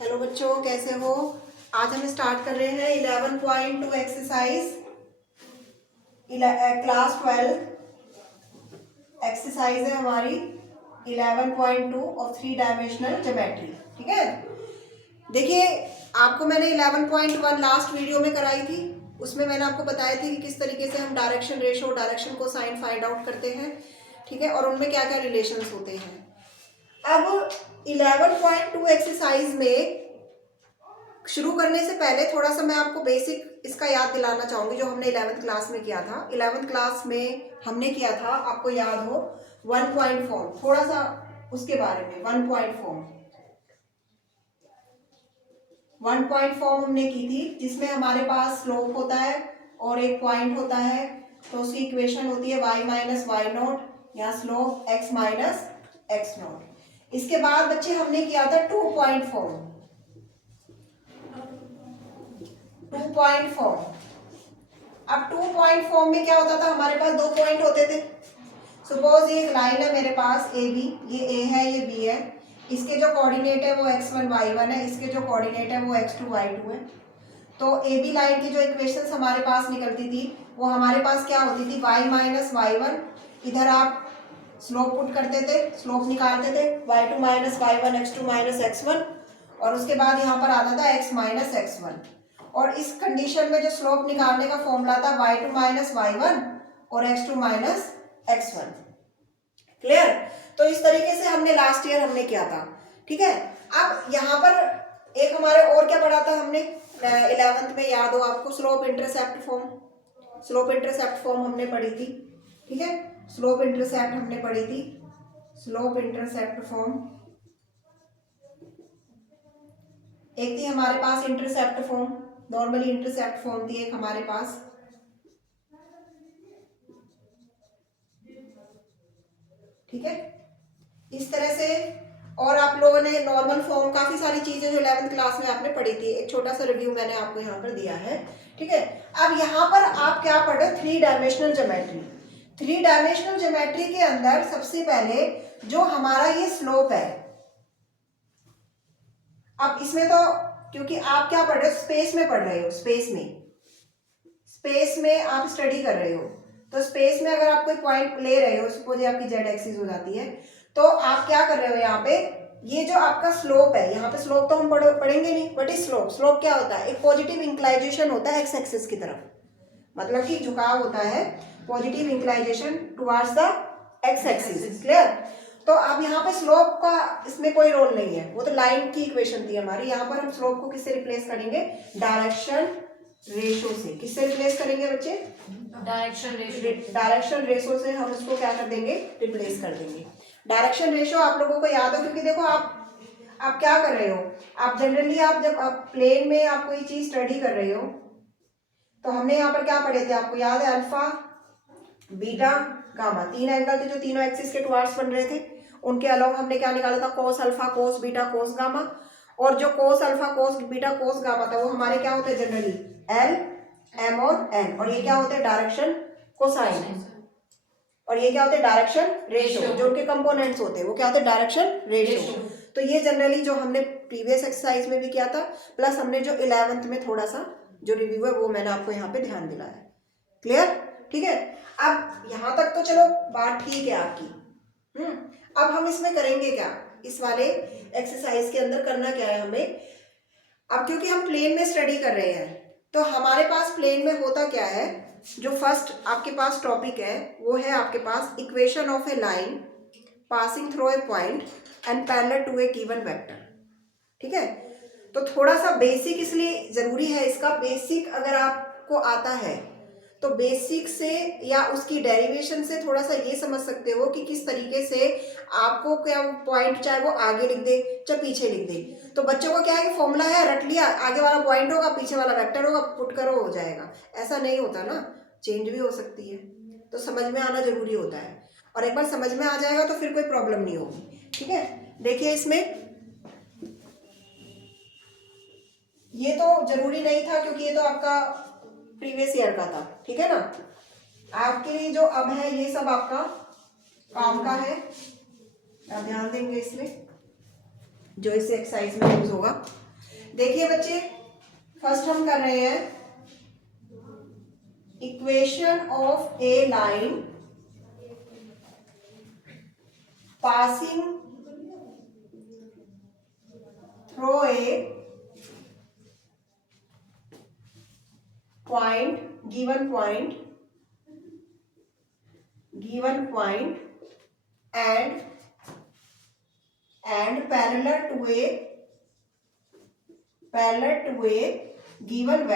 Hello बच्चों, कैसे हो। आज हम स्टार्ट कर रहे हैं 11.2 एक्सरसाइज क्लास 12 एक्सरसाइज है हमारी 11.2 ऑफ 3 डायमेंशनल ज्योमेट्री। ठीक है, देखिए आपको मैंने 11.1 लास्ट वीडियो में कराई थी। उसमें मैंने आपको बताया थी कि किस तरीके से हम डायरेक्शन रेशो, डायरेक्शन को साइन फाइंड आउट करते हैं। ठीक है, और उनमें क्या क्या रिलेशंस होते हैं। अब 11.2 एक्सरसाइज में शुरू करने से पहले थोड़ा सा मैं आपको बेसिक इसका याद दिलाना चाहूंगी, जो हमने 11th क्लास में किया था। 11th क्लास में हमने किया था, आपको याद हो, 1 पॉइंट फॉर्म। थोड़ा सा उसके बारे में 1 पॉइंट फॉर्म, 1 पॉइंट फॉर्म हमने की थी, जिसमें हमारे पास स्लोप होता है और एक पॉइंट होता है। तो उसकी इक्वेशन होती है y माइनस वाई नॉट या slope x minus x not. इसके बाद बच्चे हमने किया था 2 पॉइंट फॉर्म। 2 पॉइंट फॉर्म, अब 2 पॉइंट फॉर्म में क्या होता था, हमारे पास 2 पॉइंट होते थे। सपोज ये एक लाइन है मेरे पास ए बी, ये ए है ये बी है। इसके जो कोऑर्डिनेट है वो x1 y1 है, इसके जो कोऑर्डिनेट है वो x2 y2 है। तो ए बी लाइन की जो इक्वेशंस हमारे पास निकलती थी वो हमारे पास क्या होती थी, y माइनस वाई वन। इधर आप स्लोप पुट करते थे, स्लोप निकालते थे, y2 minus Y one x2 minus x1, और उसके बाद यहाँ पर आता था x माइनस x1। और इस कंडीशन में जो स्लोप निकालने का फॉर्मूला था y2 माइनस वाई वन और x2 माइनस x1। क्लियर। तो इस तरीके से हमने लास्ट ईयर हमने किया था। ठीक है, अब यहाँ पर एक हमारे और क्या पढ़ा था हमने 11th में, याद हो आपको, slope intercept form. Slope intercept form हमने पढ़ी थी। ठीक है, स्लोप इंटरसेप्ट हमने पढ़ी थी, स्लोप इंटरसेप्ट फॉर्म। एक थी हमारे पास intercept form, normally intercept form थी एक हमारे पास। ठीक है, इस तरह से। और आप लोगों ने नॉर्मल फॉर्म, काफी सारी चीजें जो 11th क्लास में आपने पढ़ी थी, एक छोटा सा रिव्यू मैंने आपको यहाँ पर दिया है। ठीक है, अब यहाँ पर आप क्या पढ़े, 3 डायमेंशनल ज्योमेट्री। 3 डायमेंशनल ज्योमेट्री के अंदर सबसे पहले जो हमारा ये स्लोप है, अब इसमें तो क्योंकि आप क्या पढ़ रहे हो, स्पेस में पढ़ रहे हो, स्पेस में आप स्टडी कर रहे हो। तो स्पेस में अगर आप कोई पॉइंट ले रहे हो, सपोज ये आपकी जेड एक्सिस हो जाती है, तो आप क्या कर रहे हो यहाँ पे, ये जो आपका स्लोप है, यहाँ पे स्लोप तो हम पढ़ेंगे नहीं, बट इस स्लोप, स्लोप क्या होता है, एक पॉजिटिव इंक्लाइजेशन होता है एक्स एक्सिस की तरफ, मतलब कि झुकाव होता है, positive inclination towards the x axis. Clear. तो अब यहाँ पे स्लोप का इसमें कोई रोल नहीं है, वो तो लाइन की इक्वेशन थी हमारी। यहाँ पर हम स्लोप को किससे रिप्लेस करेंगे, डायरेक्शन रेशो से। किससे रिप्लेस करेंगे बच्चे, डायरेक्शन रेशो से हम इसको क्या कर देंगे, रिप्लेस कर देंगे। डायरेक्शन रेशो आप लोगों को याद हो, क्योंकि देखो आप क्या कर रहे हो, आप जनरली आप जब आप प्लेन में आप कोई चीज स्टडी कर रहे हो, तो हमने यहाँ पर क्या पढ़े थे, आपको याद है, अल्फा बीटा गामा, 3 एंगल थे जो तीनों एक्सिस के टुवर्ड्स बन रहे थे। उनके अलावा हमने क्या निकाला था, cos alpha cos beta cos gamma. और जो cos alpha cos beta cos gamma था वो हमारे क्या होते हैं, जनरली एल एम और एन। और ये क्या होते हैं, डायरेक्शन कोसाइन। और ये क्या होते हैं, डायरेक्शन रेशो। जो उनके कंपोनेंट्स होते हैं वो क्या होते हैं, डायरेक्शन रेशो। तो ये जनरली जो हमने प्रीवियस एक्सरसाइज में भी किया था, प्लस हमने जो 11th में थोड़ा सा जो रिव्यू है वो मैंने आपको यहाँ पे ध्यान दिलाया। क्लियर। ठीक है, अब यहां तक तो चलो बात ठीक है आपकी। अब हम इसमें करेंगे क्या, इस वाले एक्सरसाइज के अंदर करना क्या है हमें। अब क्योंकि हम प्लेन में स्टडी कर रहे हैं, तो हमारे पास प्लेन में होता क्या है, जो फर्स्ट आपके पास टॉपिक है वो है आपके पास equation of a line passing through a point and parallel to a given vector. ठीक है, तो थोड़ा सा बेसिक इसलिए जरूरी है इसका। बेसिक अगर आपको आता है तो बेसिक से या उसकी डेरिवेशन से थोड़ा सा ये समझ सकते हो कि किस तरीके से आपको क्या पॉइंट, चाहे वो आगे लिख दे चाहे पीछे लिख दे। तो बच्चों को क्या है कि फॉर्मूला है, रट लिया, आगे वाला पॉइंट होगा पीछे वाला वेक्टर होगा, पुट करो हो जाएगा। ऐसा नहीं होता ना, चेंज भी हो सकती है, तो समझ में आना जरूरी होता है। और एक बार समझ में आ जाएगा तो फिर कोई प्रॉब्लम नहीं होगी। ठीक है, देखिए इसमें ये तो जरूरी नहीं था क्योंकि ये तो आपका प्रीवियस ईयर का था। ठीक है ना, आपके लिए जो अब है ये सब आपका काम का है, आप ध्यान देंगे इसमें जो इस एक्सरसाइज में यूज होगा। देखिए बच्चे, फर्स्ट हम कर रहे हैं equation of a line passing through A point, given point and parallel to a given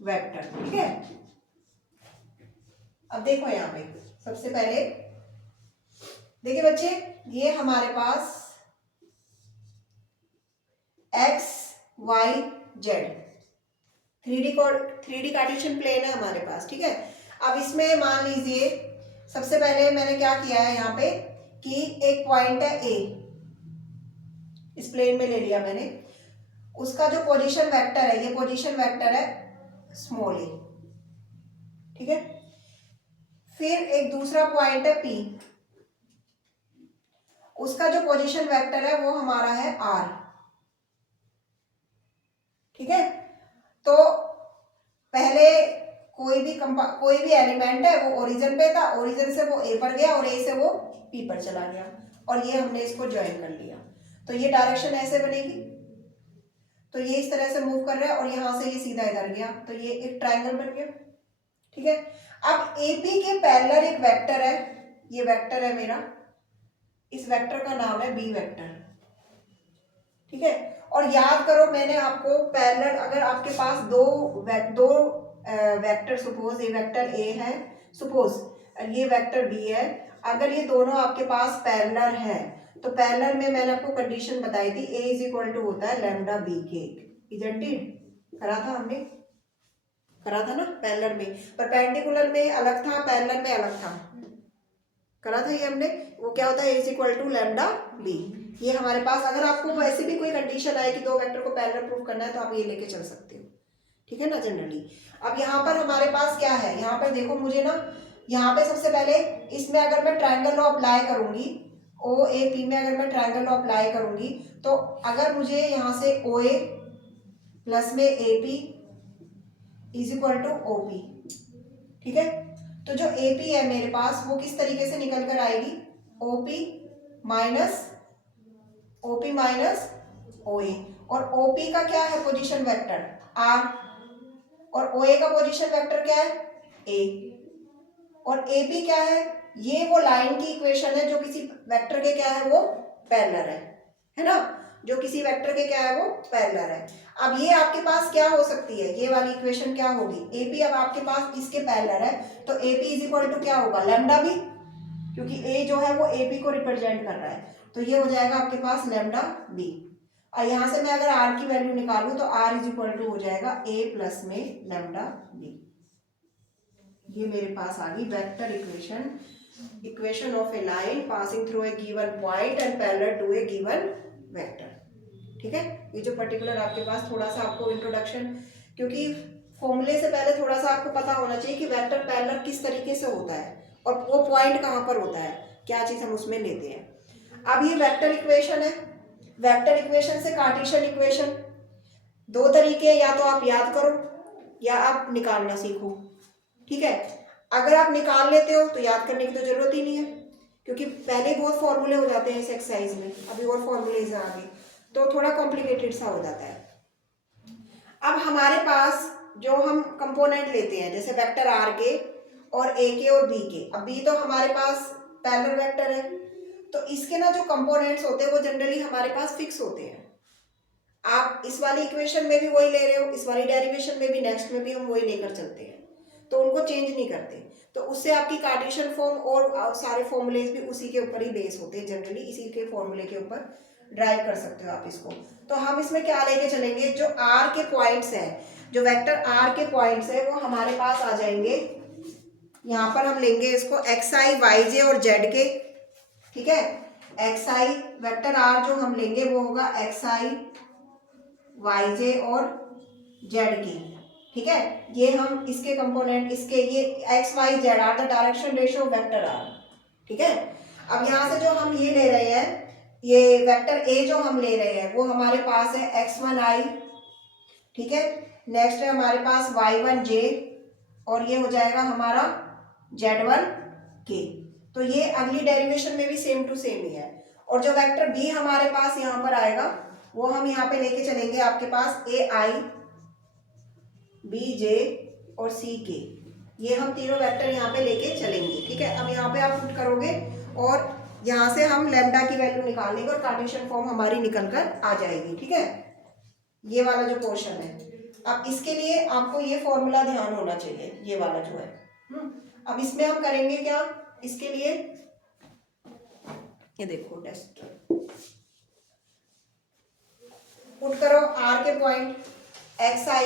vector, ठीक है। अब देखो यहाँ पे सबसे पहले देखिए बच्चे, ये हमारे पास x y z 3D Cartesian plane है हमारे पास, ठीक है। अब इसमें मान लीजिए सबसे पहले मैंने क्या किया है यहाँ पे कि एक पॉइंट है A, इस प्लेन में ले लिया मैंने, उसका जो पोजीशन वेक्टर है, ये पोजीशन वेक्टर है स्मॉल a, ठीक है। फिर एक दूसरा पॉइंट है P, उसका जो पोजीशन वेक्टर है वो हमारा है R, ठीक है। तो पहले कोई भी एलिमेंट है वो ओरिजिन पे था, ओरिजिन से वो ए पर गया और ए से वो पी पर चला गया, और ये हमने इसको ज्वाइन कर लिया। तो ये डायरेक्शन ऐसे बनेगी, तो ये इस तरह से मूव कर रहा है और यहां से ये सीधा इधर गया, तो ये एक ट्रायंगल बन गया, ठीक है। अब एपी के पैरेलल एक वेक्टर है, ये वेक्टर है मेरा, इस वेक्टर का नाम है बी वेक्टर, ठीक है। और याद करो मैंने आपको पैरेलल, अगर आपके पास दो वेक्टर, सपोज ये वेक्टर ए है, सपोज ये वेक्टर बी है, अगर ये दोनों आपके पास पैरेलल है तो पैरेलल में मैंने आपको कंडीशन बताई थी, ए इज इक्वल टू होता है लैम्डा बी के, इजंट इट, करा था हमने, करा था ना पैरेलल में, परपेंडिकुलर में अलग था, पैरेलल में अलग था, करा था ये हमने। वो क्या होता है, a is equal to lambda B. ये हमारे पास, अगर आपको वैसे भी कोई कंडीशन आए कि दो वेक्टर को पैरेलल प्रूव करना है तो आप ये लेके चल सकते हो, ठीक है ना, जनरली। अब यहाँ पर हमारे पास क्या है, यहाँ पर देखो मुझे ना, यहाँ पे सबसे पहले इसमें अगर मैं ट्रायंगल लॉ अप्लाई करूंगी, ओ ए पी में अगर मैं ट्रायंगल लॉ अप्लाई करूंगी, तो अगर मुझे यहाँ से ओ ए प्लस में A P is equal to O P, ठीक है। तो जो ए पी है मेरे पास वो किस तरीके से निकल कर आएगी, ओ पी माइनस ओ ए, और ओ पी का क्या है पोजीशन वेक्टर आर, और ओ ए का पोजीशन वेक्टर क्या है ए, और ए पी क्या है, ये वो लाइन की इक्वेशन है जो किसी वेक्टर के क्या है वो पैरेलल है ना, जो किसी वेक्टर के क्या है वो पैरेलल है। अब ये आपके पास क्या हो सकती है, ये वाली इक्वेशन क्या होगी, ए पी अब आपके पास इसके पैरेलल है, तो A P is equal to क्या होगा लैम्डा बी, क्योंकि ए जो है वो ए पी को रिप्रेजेंट कर रहा है, तो ये हो जाएगा आपके पास लैम्डा बी। और यहाँ से मैं अगर आर की वैल्यू निकालूं तो आर इज इक्वल टू हो जाएगा ए प्लस में लैम्डा बी। ये मेरे पास आ गई vector equation of a line passing through a given point and parallel to a given vector, ठीक है। ये जो पर्टिकुलर आपके पास थोड़ा सा आपको इंट्रोडक्शन, क्योंकि फॉर्मूले से पहले थोड़ा सा आपको पता होना चाहिए कि वेक्टर पैरेलल किस तरीके से होता है और वो पॉइंट कहाँ पर होता है, क्या चीज हम उसमें लेते हैं। अब ये वेक्टर इक्वेशन है, वेक्टर इक्वेशन से कार्टेशियन इक्वेशन, दो तरीके, या तो आप याद करो या आप निकालना सीखो, ठीक है। अगर आप निकाल लेते हो तो याद करने की तो जरूरत ही नहीं है, क्योंकि पहले बहुत फॉर्मूले हो जाते हैं इस एक्सरसाइज में, अभी और फॉर्मूलेज आगे तो थोड़ा कॉम्प्लिकेटेड सा हो जाता है। अब हमारे पास जो हम कंपोनेंट लेते हैं जैसे वेक्टर आर के और ए के और बी के, अब बी तो हमारे पास पैरेलल वेक्टर है, तो इसके ना जो कंपोनेंट्स होते हैं वो जनरली हमारे पास फिक्स होते हैं। आप इस वाली इक्वेशन में भी वही ले रहे हो, इस वाली डेरिवेशन में भी, नेक्स्ट में भी हम वही लेकर चलते हैं, तो उनको चेंज नहीं करते, तो उससे आपकी कार्टेशियन फॉर्म और सारे फॉर्मूलेज भी उसी के ऊपर ही बेस होते हैं, जनरली इसी के फॉर्मूले के ऊपर ड्राइव कर सकते हो आप इसको। तो हम इसमें क्या लेके चलेंगे, जो आर के पॉइंट्स हैं, जो वेक्टर आर के पॉइंट्स है वो हमारे पास आ जाएंगे, यहाँ पर हम लेंगे इसको एक्स आई वाई जे और जेड के, ठीक है। एक्स आई वेक्टर आर जो हम लेंगे वो होगा एक्स आई वाई जे और जेड की, ठीक है। ये हम इसके कंपोनेंट, इसके ये x y z are the direction ratio vector are, ठीक है। अब यहाँ से जो हम ये ले रहे हैं ये वेक्टर ए जो हम ले रहे हैं वो हमारे पास है x1i, ठीक है। नेक्स्ट है हमारे पास y1j और ये हो जाएगा हमारा z1k। तो ये अगली डेरिवेशन में भी सेम टू सेम ही है। और जो वेक्टर बी हमारे पास यहाँ पर आएगा वो हम यहाँ पे लेके चलेंगे आपके पास ai, bj और ck। ये हम तीनों वेक्टर यहाँ पे लेके चलेंगे, ठीक है। अब यहाँ पे आप पुट करोगे और यहाँ से हम लैम्डा की वैल्यू निकाल लेंगे और कार्टेशियन फॉर्म हमारी निकल कर आ जाएगी, ठीक है। ये वाला जो पोर्शन है, अब इसके लिए आपको ये फॉर्मूला ध्यान होना चाहिए, ये वाला जो है। अब इसमें हम करेंगे क्या, इसके लिए ये देखो टेस्ट पुट करो आर के पॉइंट xi,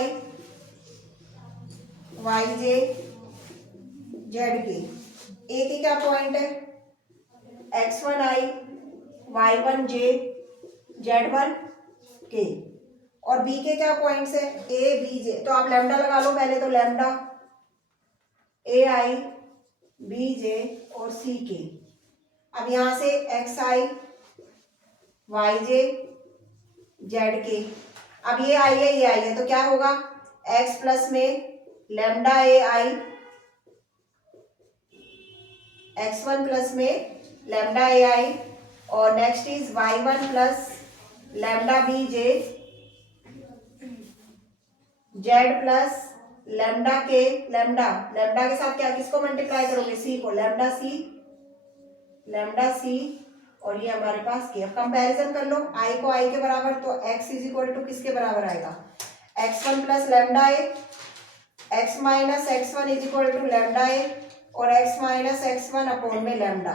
yj, zk। ए के क्या पॉइंट है x1i, y1j, z1k। और बी के क्या पॉइंट्स है ए बी जे। तो आप लैम्डा लगा लो पहले, तो lambda a I, B J और सी के। अब यहाँ से एक्स आई, वाई जे, जेड के। अब ये आई है, ये आई है, तो क्या होगा एक्स प्लस में lambda a i, x1 plus में लैम्डा ए आई, और next is y1 plus lambda b j, z plus lambda k, lambda के साथ क्या किसको मल्टीप्लाई करोगे सी को, लैम्डा सी और ये हमारे पास के। अब कंपैरिजन कर लो आई को आई के बराबर, तो x इज इक्वल टू किसके बराबर आएगा x1 plus lambda a, x minus x1 is equal to lambda a और x माइनस x1 अपॉन में लैम्डा,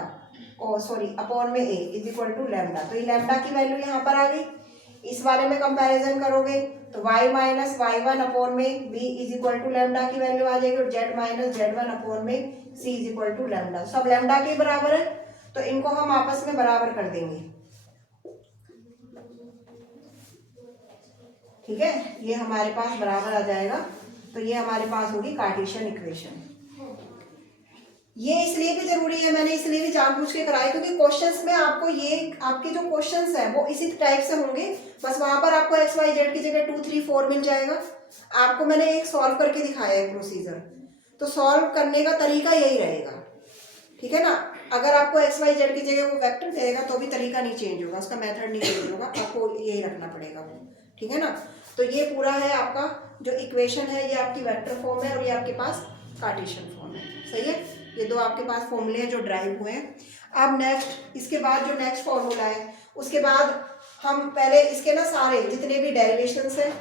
ओ सॉरी अपॉन में a is equal to lambda. तो ये लैम्डा की वैल्यू यहाँ पर आ गई। इस वाले में कंपैरिजन करोगे तो y माइनस y1 अपॉन में b is equal to lambda की वैल्यू आ जाएगी और z माइनस z1 अपॉन में c is equal to lambda. सब लैम्डा के बराबर है, तो इनको हम आपस में बराबर कर देंगे, ठीक है। ये हमारे पास बराबर आ जाएगा, तो ये हमारे पास होगी कार्टेशियन इक्वेशन। ये इसलिए भी जरूरी है, मैंने इसलिए भी जानबूझ के कराई क्योंकि क्वेश्चंस में आपको ये आपके जो क्वेश्चंस है वो इसी टाइप से होंगे। बस वहां पर आपको एक्स वाई जेड की जगह 2 3 4 मिल जाएगा। आपको मैंने एक सॉल्व करके दिखाया है प्रोसीजर, तो सॉल्व करने का तरीका यही रहेगा, ठीक है ना। अगर आपको एक्स वाई जेड की जगह वो वेक्टर देगा तो भी तरीका नहीं चेंज होगा, उसका मेथड नहीं चेंज होगा, आपको यही रखना पड़ेगा वो, ठीक है ना। तो ये पूरा है आपका जो इक्वेशन है, ये आपकी वेक्टर फॉर्म है और ये आपके पास कार्टेशियन फॉर्म है, सही है। ये दो आपके पास फॉर्मूले हैं जो ड्राइव हुए हैं। अब नेक्स्ट, इसके बाद जो नेक्स्ट फॉर्मूला है उसके बाद हम पहले इसके ना सारे जितने भी डेरिवेशंस हैं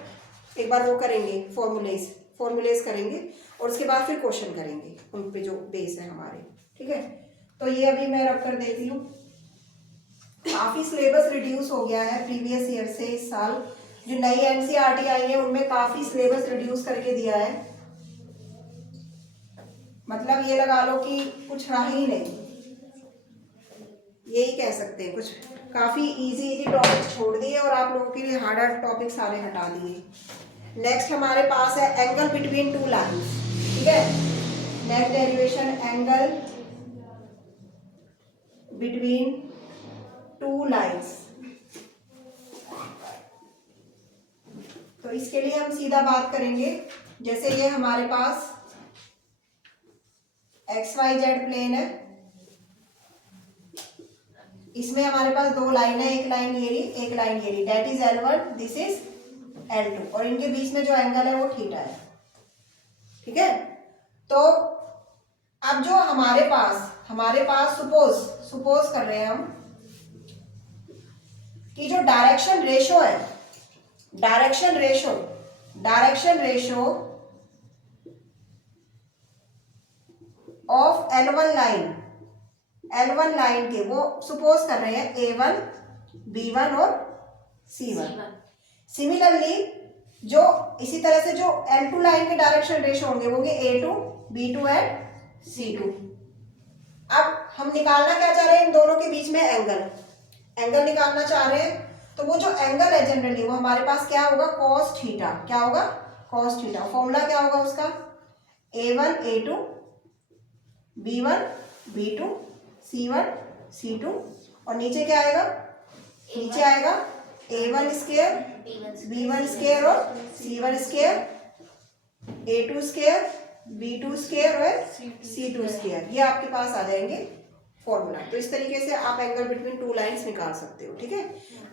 एक बार वो करेंगे, फॉर्मूलेज करेंगे और उसके बाद फिर क्वेश्चन करेंगे उन पे जो बेस है हमारे, ठीक है। तो ये अभी मैं रख कर देती हूँ। काफ़ी सिलेबस रिड्यूस हो गया है प्रीवियस ईयर से। इस साल जो नई एनसीईआरटी आई है उनमें काफ़ी सिलेबस रिड्यूस करके दिया है, मतलब ये लगा लो कि कुछ रहा ही नहीं, यही कह सकते हैं। कुछ काफ़ी इजी टॉपिक छोड़ दिए और आप लोगों के लिए हार्ड टॉपिक सारे हटा दिए। नेक्स्ट हमारे पास है एंगल बिटवीन टू लाइन्स, ठीक है। Next derivation angle between two lines. तो इसके लिए हम सीधा बात करेंगे, जैसे ये हमारे पास एक्स वाई जेड प्लेन है, इसमें हमारे पास दो लाइन है, एक लाइन ये रही, एक लाइन ये रही, that is L1, this is L2 और इनके बीच में जो एंगल है वो थीटा है, ठीक है। तो अब जो हमारे पास सपोज कर रहे हैं हम कि जो डायरेक्शन रेशो है, direction ratio of L1 line के वो सपोज कर रहे हैं A1, B1 और C1। सिमिलरली जो इसी तरह से जो L2 लाइन के डायरेक्शन रेशो होंगे A2, B2 एंड C2। अब हम निकालना क्या चाह रहे हैं, इन दोनों के बीच में एंगल निकालना चाह रहे हैं। तो वो जो एंगल है जनरली वो हमारे पास क्या होगा, कॉस थीटा। क्या होगा, कॉस थीटा। फॉर्मूला क्या होगा उसका, A1 A2, B1 B2, C1 C2 और नीचे क्या आएगा नीचे आएगा A1 स्क्वायर B1 स्क्वायर और C1 square, A2 square B2 square और C2 स्क्वायर, ये आपके पास आ जाएंगे फॉर्मूला। तो इस तरीके से आप एंगल बिटवीन टू लाइंस निकाल सकते हो, ठीक है।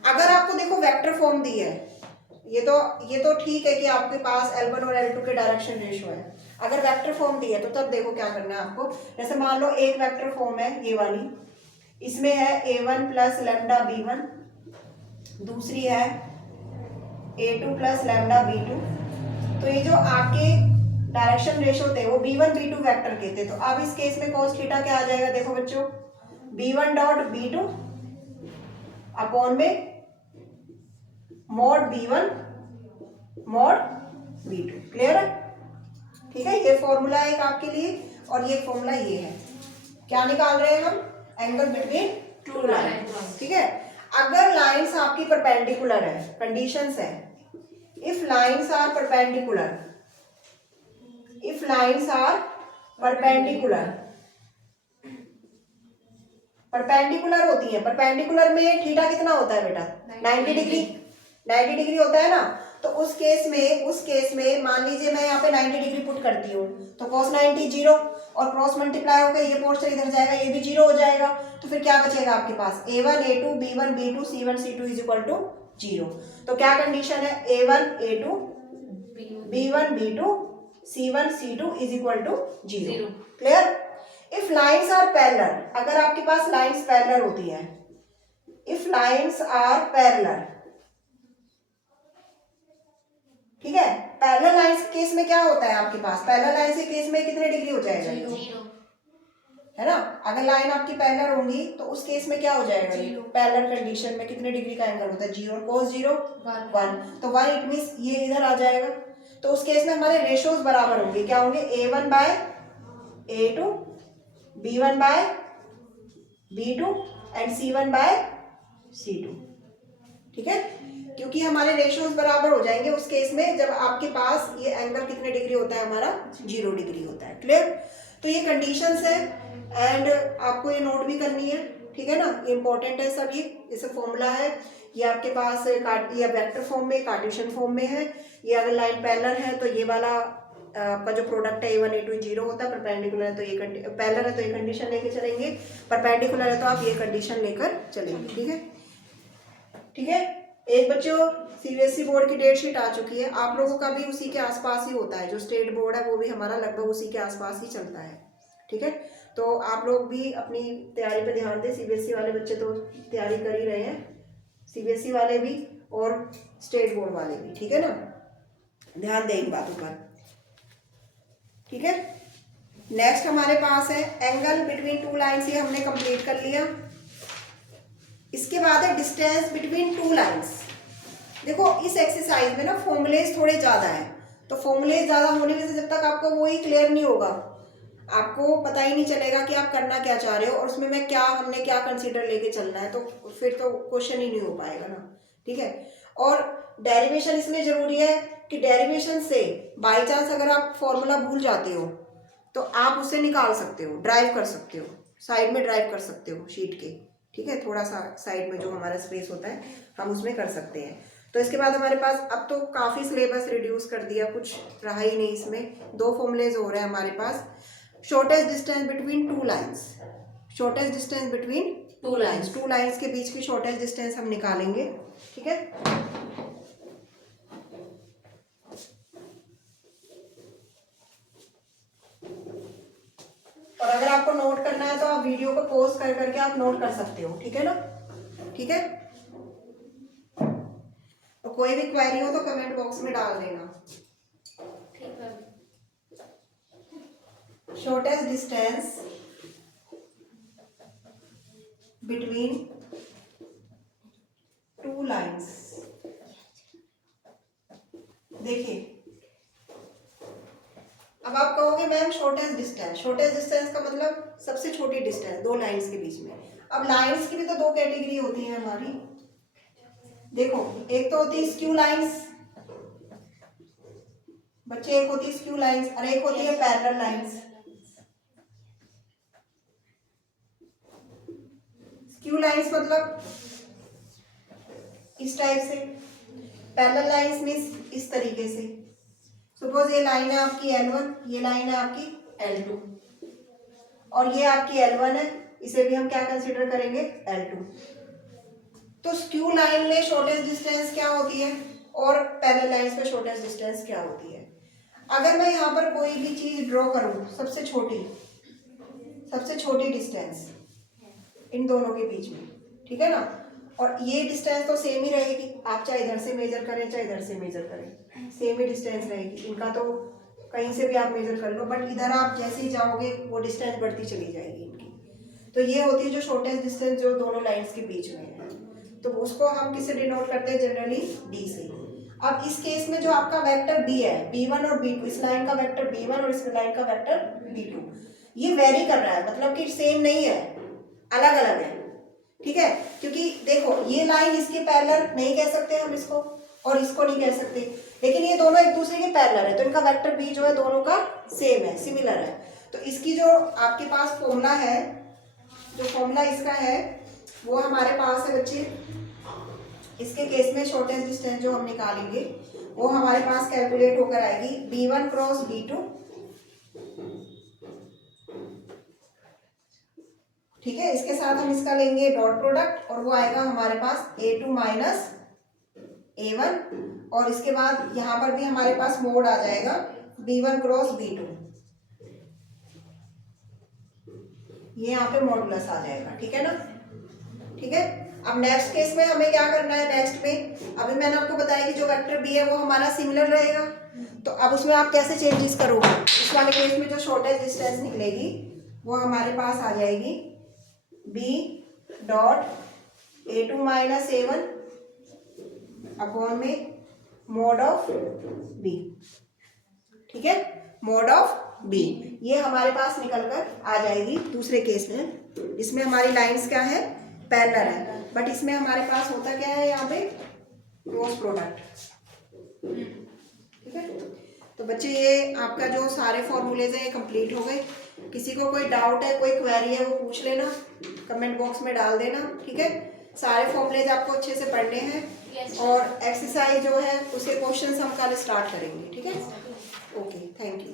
अगर आपको देखो वेक्टर फॉर्म दी है, ये तो ठीक है कि आपके पास L1 और L2 के डायरेक्शन रेशियो है। अगर वेक्टर फॉर्म दी है तो तब देखो क्या करना है आपको। जैसे मान लो एक वेक्टर फॉर्म है ये वाली, इसमें है A1 प्लस लैम्डा B1, दूसरी है A2 प्लस लैम्डा B2। तो ये जो आपके डायरेक्शन रेशियो थे वो B1 B2 वेक्टर के थे। तो अब इस केस में cos थीटा क्या आ जाएगा, देखो बच्चों, B1 डॉट B2 अपॉन में mod B1 mod B2। Clear है? ठीक है, ये फॉर्मूला है एक आपके लिए और ये फॉर्मूला ये है। क्या निकाल रहे हैं हम? एंगल बिटवीन टू लाइन, ठीक है। अगर लाइंस आपकी परपेंडिकुलर है, कंडीशंस है, if lines are perpendicular, if lines are perpendicular, perpendicular होती है, परपेंडिकुलर में थीटा कितना होता है बेटा? 90 डिग्री, 90 डिग्री होता है ना। तो उस केस में मान लीजिए मैं यहाँ पे 90 डिग्री पुट करती हूँ, तो cos 90 जीरो और क्रॉस मल्टीप्लाई होकर ये पोर्शन इधर जाएगा, ये भी जीरो हो जाएगा। तो फिर क्या बचेगा आपके पास? A1 A2 B1 B2 C1 C2 is equal to zero. तो क्या कंडीशन है? A1 A2 B1 B2 C1 C2 is equal to zero. Clear? If lines are parallel, अगर आपके पास लाइन्स पैरेलल होती है, इफ लाइन्स आर पैरेलल, ठीक है, parallel lines के केस में क्या होता है आपके पास? पैरेलल लाइंस के केस में कितने डिग्री हो जाएगा? जीरो, है ना। अगर लाइन आपकी पैरेलल होंगी तो उस केस में क्या हो जाएगा? पैरेलल कंडीशन में कितने डिग्री का एंगल होता है? जीरो, और cos जीरो 1, तो 1 इट मींस ये इधर आ जाएगा। तो उस केस में हमारे रेशियोज बराबर होंगे। क्या होंगे? A1 bye A2 B1 bye B2 and C1 bye C2, ठीक है, क्योंकि हमारे रेशियोज बराबर हो जाएंगे उस केस में जब आपके पास ये एंगल कितने डिग्री होता है? हमारा 0 डिग्री होता है। क्लियर? तो ये कंडीशंस है एंड आपको ये नोट भी करनी है, ठीक है ना, इंपॉर्टेंट है सब। ये जैसे फॉर्मूला है, ये आपके पास ये वेक्टर फॉर्म में, कार्टेशियन फॉर्म में है। ये अगर लाइन पैरेलल है तो ये वाला आपका जो प्रोडक्ट है A1 A2 जीरो होता है, परपेंडिकुलर है तो ये पैरेलल है तो ये कंडीशन लेके चलेंगे, परपेंडिकुलर है तो आप ये कंडीशन लेकर चलेंगे, ठीक है। ठीक है, एक बच्चों सीबीएसई बोर्ड की डेट शीट आ चुकी है, आप लोगों का भी उसी के आसपास ही होता है। जो स्टेट बोर्ड है वो भी हमारा लगभग उसी के आसपास ही चलता है, ठीक है। तो आप लोग भी अपनी तैयारी पे ध्यान दें। सीबीएसई वाले बच्चे तो तैयारी कर ही रहे हैं, सीबीएसई वाले भी और स्टेट बोर्ड वाले भी, ठीक है ना, ध्यान दें इन बातों पर, ठीक है। नेक्स्ट हमारे पास है एंगल बिटवीन टू लाइन्स, ये हमने कंप्लीट कर लिया। इसके बाद है डिस्टेंस बिटवीन टू लाइन्स। देखो इस एक्सरसाइज में ना फॉर्मूलेज थोड़े ज़्यादा हैं, तो फॉर्मूलेज ज़्यादा होने की वजह से जब तक आपको वो ही क्लियर नहीं होगा, आपको पता ही नहीं चलेगा कि आप करना क्या चाह रहे हो और उसमें हमने क्या कंसीडर लेके चलना है, तो फिर तो क्वेश्चन ही नहीं हो पाएगा ना, ठीक है। और डेरिवेशन इसलिए ज़रूरी है कि डेरिवेशन से बाई चांस अगर आप फॉर्मूला भूल जाते हो तो आप उसे निकाल सकते हो, ड्राइव कर सकते हो, साइड में ड्राइव कर सकते हो शीट के, ठीक है, थोड़ा सा साइड में जो हमारा स्पेस होता है हम उसमें कर सकते हैं। तो इसके बाद हमारे पास अब तो काफ़ी सिलेबस रिड्यूस कर दिया, कुछ रहा ही नहीं इसमें। 2 फॉर्मूलेज हो रहे हैं हमारे पास। Shortest distance between two lines, shortest distance between two lines, two lines के बीच की शॉर्टेस्ट डिस्टेंस हम निकालेंगे, ठीक है। और अगर आपको नोट करना है तो आप वीडियो को पॉज कर करके आप नोट कर सकते हो, ठीक है ना, ठीक है। तो कोई भी क्वेरी हो तो कमेंट बॉक्स में डाल देना। ठीक है। Shortest distance between two lines, देखिए अब आप कहोगे मैम शॉर्टेस्ट डिस्टेंस का मतलब सबसे छोटी डिस्टेंस दो लाइंस के बीच में। अब लाइंस की भी तो 2 कैटेगरी होती है हमारी, देखो एक तो होती है स्क्यू लाइंस बच्चे, एक होती है स्क्यू लाइंस और एक होती है पैरेलल लाइंस। स्क्यू लाइंस मतलब इस टाइप से। पैरेलल लाइंस मीन्स इस तरीके से। सपोज ये लाइन है आपकी L1, ये लाइन है आपकी L2 और ये आपकी L1 है, इसे भी हम क्या कंसीडर करेंगे, L2। तो स्क्यू लाइन में शॉर्टेस्ट डिस्टेंस क्या होती है और पैरेलल लाइंस में शॉर्टेस्ट डिस्टेंस क्या होती है। अगर मैं यहाँ पर कोई भी चीज ड्रॉ करूँ, सबसे छोटी डिस्टेंस इन दोनों के बीच में, ठीक है ना, और ये डिस्टेंस तो सेम ही रहेगी, आप चाहे इधर से मेजर करें चाहे इधर से मेजर करें, सेम ही डिस्टेंस रहेगी। इनका तो कहीं से भी आप मेजर कर लो, बट इधर आप जैसे ही जाओगे वो डिस्टेंस बढ़ती चली जाएगी इनकी। तो ये होती है जो शॉर्टेस्ट डिस्टेंस जो दोनों लाइंस के बीच में है, तो उसको हम किससे डिनोट करते हैं, जनरली डी से। अब इस केस में जो आपका वेक्टर बी है, B1 और B2, इस लाइन का वेक्टर B1 और इस लाइन का वेक्टर B2, ये वेरी कर रहा है, मतलब कि सेम नहीं है, अलग अलग है, ठीक है। क्योंकि देखो ये लाइन इसके पैरेलल नहीं कह सकते हम इसको, और इसको नहीं कह सकते, लेकिन ये दोनों एक दूसरे के पैरेलल है, तो इनका वेक्टर बी जो है दोनों का सेम है, सिमिलर है। तो इसकी जो आपके पास फॉर्मूला है, जो फॉर्मूला इसका है वो हमारे पास है बच्चे, इसके केस में शॉर्टेस्ट डिस्टेंस जो हम निकालेंगे वो हमारे पास कैलकुलेट होकर आएगी B1 क्रॉस B2, ठीक है। इसके साथ हम इसका लेंगे डॉट प्रोडक्ट और वो आएगा हमारे पास A2 माइनस A1, और इसके बाद यहाँ पर भी हमारे पास मोड आ जाएगा B1 क्रॉस B2, ये यहाँ पे मॉडुलस आ जाएगा, ठीक है ना, ठीक है। अब नेक्स्ट केस में हमें क्या करना है, नेक्स्ट में अभी मैंने आपको बताया कि जो वेक्टर बी है वो हमारा सिमिलर रहेगा, तो अब उसमें आप कैसे चेंजेस करोगे। इस वाले केस में जो शॉर्टेस्ट डिस्टेंस निकलेगी वो हमारे पास आ जाएगी B dot A2 minus A1 upon में मोड ऑफ बी, ठीक है, मोड ऑफ बी, ये हमारे पास निकल कर आ जाएगी दूसरे केस में। इसमें हमारी लाइंस क्या है, पैरेलल है, बट इसमें हमारे पास होता क्या है यहाँ पे, क्रॉस प्रोडक्ट, ठीक है। तो बच्चे ये आपका जो सारे फॉर्मूलेज हैं ये कंप्लीट हो गए। किसी को कोई डाउट है, कोई क्वेरी है, वो पूछ लेना, कमेंट बॉक्स में डाल देना, ठीक है। सारे फॉर्मूलेज आपको अच्छे से पढ़ने हैं, और एक्सरसाइज जो है उसके क्वेश्चंस हम कल स्टार्ट करेंगे, ठीक है। Okay, thank you.